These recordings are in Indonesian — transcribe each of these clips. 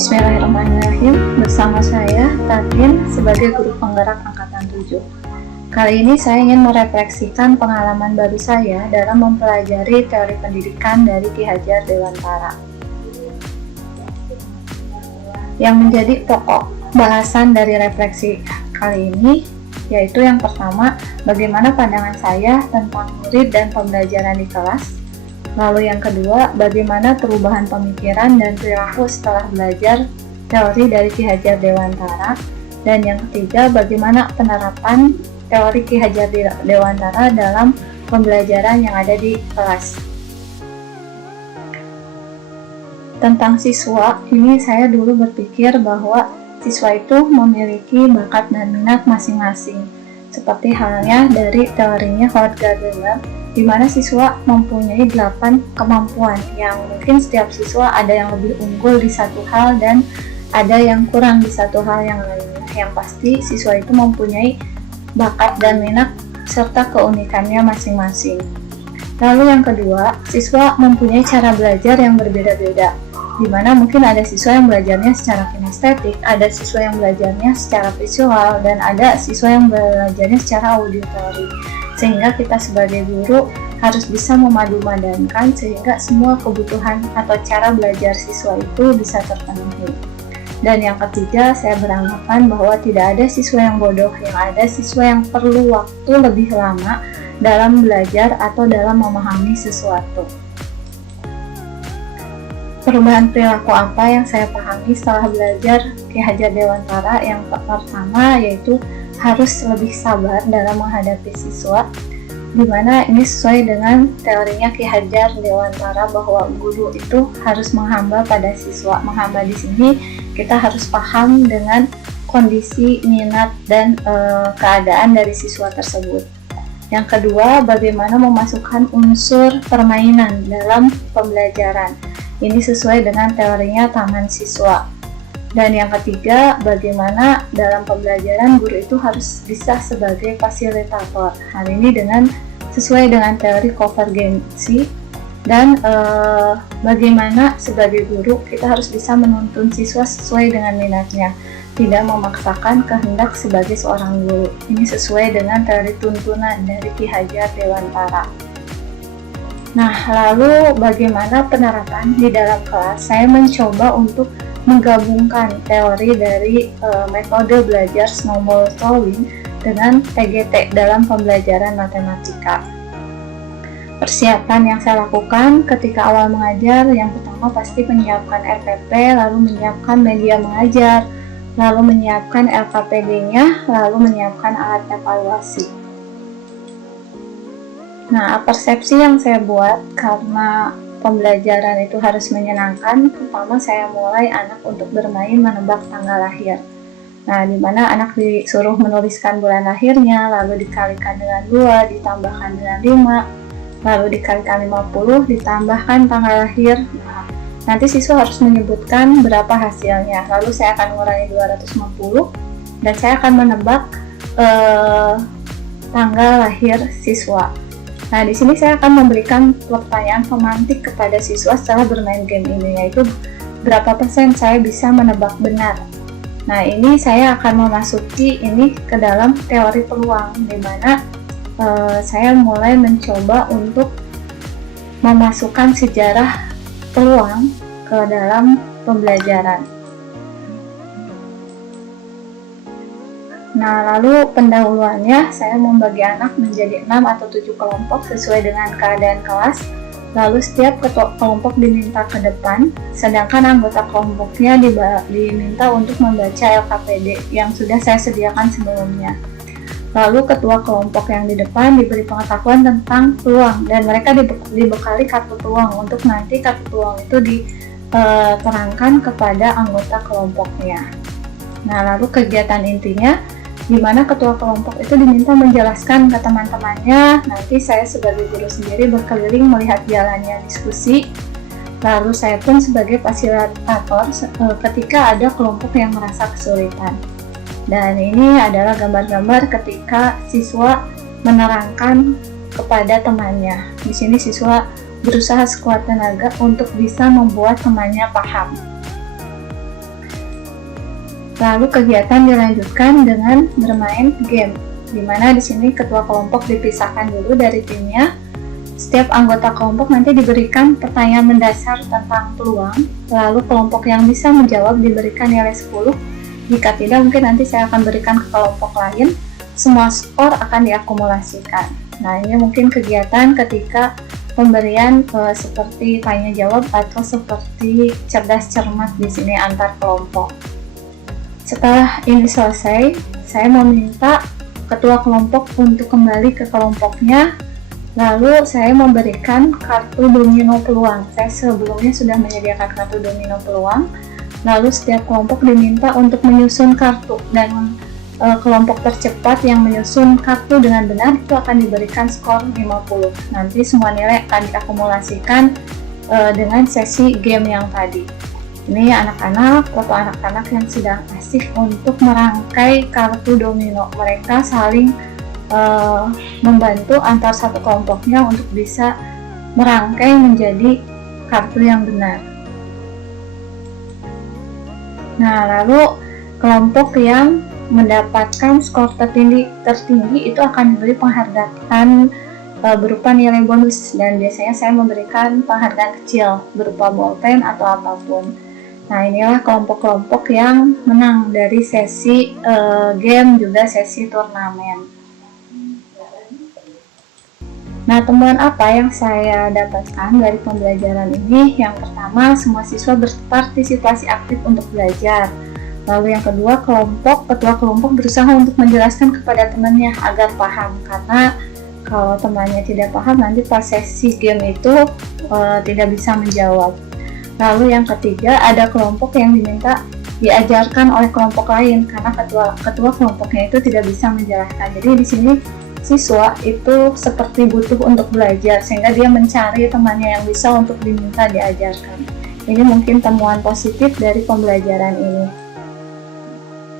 Bismillahirrahmanirrahim. Bersama saya, Tatin, sebagai guru penggerak Angkatan 7. Kali ini saya ingin merefleksikan pengalaman baru saya dalam mempelajari teori pendidikan dari Ki Hajar Dewantara. Yang menjadi pokok bahasan dari refleksi kali ini, yaitu yang pertama, bagaimana pandangan saya tentang murid dan pembelajaran di kelas. Lalu yang kedua, bagaimana perubahan pemikiran dan perilaku setelah belajar teori dari Ki Hajar Dewantara. Dan yang ketiga, bagaimana penerapan teori Ki Hajar Dewantara dalam pembelajaran yang ada di kelas. Tentang siswa, ini saya dulu berpikir bahwa siswa itu memiliki bakat dan minat masing-masing. Seperti halnya dari teorinya Howard Gardner, di mana siswa mempunyai 8 kemampuan yang mungkin setiap siswa ada yang lebih unggul di satu hal dan ada yang kurang di satu hal yang lainnya. Yang pasti siswa itu mempunyai bakat dan minat serta keunikannya masing-masing. Lalu yang kedua, siswa mempunyai cara belajar yang berbeda-beda, di mana mungkin ada siswa yang belajarnya secara kinestetik, ada siswa yang belajarnya secara visual, dan ada siswa yang belajarnya secara auditori. Sehingga kita sebagai guru harus bisa memadu-madankan sehingga semua kebutuhan atau cara belajar siswa itu bisa terpenuhi. Dan yang ketiga, saya beranggapan bahwa tidak ada siswa yang bodoh, yang ada siswa yang perlu waktu lebih lama dalam belajar atau dalam memahami sesuatu. Perubahan perilaku apa yang saya pahami setelah belajar Ki Hajar Dewantara? Yang pertama yaitu harus lebih sabar dalam menghadapi siswa, dimana ini sesuai dengan teorinya Ki Hajar Dewantara bahwa guru itu harus menghamba pada siswa. Menghamba di sini kita harus paham dengan kondisi, minat, dan keadaan dari siswa tersebut. Yang kedua, bagaimana memasukkan unsur permainan dalam pembelajaran. Ini sesuai dengan teorinya taman siswa. Dan yang ketiga, bagaimana dalam pembelajaran guru itu harus bisa sebagai fasilitator. Hal ini sesuai dengan teori konvergensi. Dan bagaimana sebagai guru kita harus bisa menuntun siswa sesuai dengan minatnya, tidak memaksakan kehendak sebagai seorang guru. Ini sesuai dengan teori tuntunan dari Ki Hajar Dewantara. Nah, lalu bagaimana penerapan di dalam kelas? Saya mencoba untuk menggabungkan teori dari metode belajar snowball solving dengan PGT dalam pembelajaran matematika. Persiapan yang saya lakukan ketika awal mengajar, yang pertama pasti menyiapkan RPP, lalu menyiapkan media mengajar, lalu menyiapkan LKPD-nya, lalu menyiapkan alat evaluasi. Nah, persepsi yang saya buat karena pembelajaran itu harus menyenangkan, pertama saya mulai anak untuk bermain menebak tanggal lahir. Nah, di mana anak disuruh menuliskan bulan lahirnya, lalu dikalikan dengan 2, ditambahkan dengan 5, lalu dikalikan 50, ditambahkan tanggal lahir. Nah, nanti siswa harus menyebutkan berapa hasilnya. Lalu saya akan mengurangi 250 dan saya akan menebak tanggal lahir siswa. Nah, di sini saya akan memberikan pertanyaan pemantik kepada siswa setelah bermain game ini, yaitu berapa persen saya bisa menebak benar. Nah, ini saya akan memasuki ini ke dalam teori peluang, di mana saya mulai mencoba untuk memasukkan sejarah peluang ke dalam pembelajaran. Nah, lalu pendahuluannya saya membagi anak menjadi 6 atau 7 kelompok sesuai dengan keadaan kelas. Lalu setiap ketua kelompok diminta ke depan, sedangkan anggota kelompoknya diminta untuk membaca LKPD yang sudah saya sediakan sebelumnya. Lalu ketua kelompok yang di depan diberi pengetahuan tentang peluang dan mereka dibekali kartu peluang untuk nanti kartu peluang itu diterangkan kepada anggota kelompoknya. Nah, lalu kegiatan intinya di mana ketua kelompok itu diminta menjelaskan ke teman-temannya. Nanti saya sebagai guru sendiri berkeliling melihat jalannya diskusi. Lalu saya pun sebagai fasilitator ketika ada kelompok yang merasa kesulitan. Dan ini adalah gambar-gambar ketika siswa menerangkan kepada temannya. Di sini siswa berusaha sekuat tenaga untuk bisa membuat temannya paham. Lalu kegiatan dilanjutkan dengan bermain game, di mana di sini ketua kelompok dipisahkan dulu dari timnya. Setiap anggota kelompok nanti diberikan pertanyaan mendasar tentang peluang, lalu kelompok yang bisa menjawab diberikan nilai 10. Jika tidak, mungkin nanti saya akan berikan ke kelompok lain. Semua skor akan diakumulasikan. Nah, ini mungkin kegiatan ketika pemberian seperti tanya jawab atau seperti cerdas cermat di sini antar kelompok. Setelah ini selesai, saya meminta ketua kelompok untuk kembali ke kelompoknya. Lalu saya memberikan kartu domino peluang. Saya sebelumnya sudah menyediakan kartu domino peluang. Lalu setiap kelompok diminta untuk menyusun kartu, dan kelompok tercepat yang menyusun kartu dengan benar itu akan diberikan skor 50. Nanti semua nilai akan diakumulasikan dengan sesi game yang tadi. Ini anak-anak, foto anak-anak yang sedang asik untuk merangkai kartu domino. Mereka saling membantu antar satu kelompoknya untuk bisa merangkai menjadi kartu yang benar. Nah, lalu kelompok yang mendapatkan skor tertinggi itu akan diberi penghargaan berupa nilai bonus, dan biasanya saya memberikan penghargaan kecil berupa bolpen atau apapun. Nah, inilah kelompok-kelompok yang menang dari sesi game juga sesi turnamen. Nah, temuan apa yang saya dapatkan dari pembelajaran ini? Yang pertama, semua siswa berpartisipasi aktif untuk belajar. Lalu yang kedua, ketua kelompok berusaha untuk menjelaskan kepada temannya agar paham, karena kalau temannya tidak paham nanti pas sesi game itu tidak bisa menjawab. Lalu yang ketiga, ada kelompok yang diminta diajarkan oleh kelompok lain karena ketua kelompoknya itu tidak bisa menjelaskan. Jadi di sini siswa itu seperti butuh untuk belajar, sehingga dia mencari temannya yang bisa untuk diminta diajarkan. Ini mungkin temuan positif dari pembelajaran ini.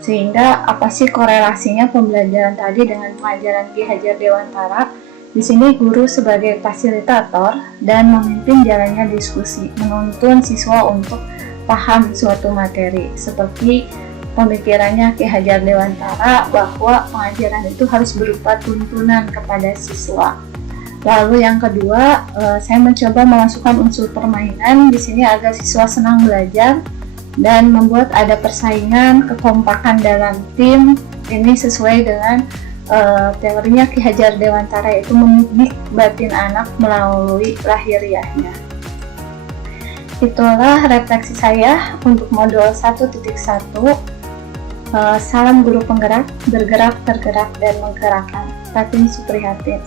Sehingga apa sih korelasinya pembelajaran tadi dengan pengajaran Ki Hajar Dewantara? Di sini guru sebagai fasilitator dan memimpin jalannya diskusi, menuntun siswa untuk paham suatu materi, seperti pemikirannya Ki Hajar Dewantara bahwa pengajaran itu harus berupa tuntunan kepada siswa. Lalu yang kedua, saya mencoba memasukkan unsur permainan di sini agar siswa senang belajar dan membuat ada persaingan, kekompakan dalam tim. Ini sesuai dengan teorinya Ki Hajar Dewantara, yaitu mendidik batin anak melalui lahiriahnya. Itulah refleksi saya untuk modul 1.1. Salam guru penggerak, bergerak, tergerak, dan menggerakkan. Fatin Suprihatin.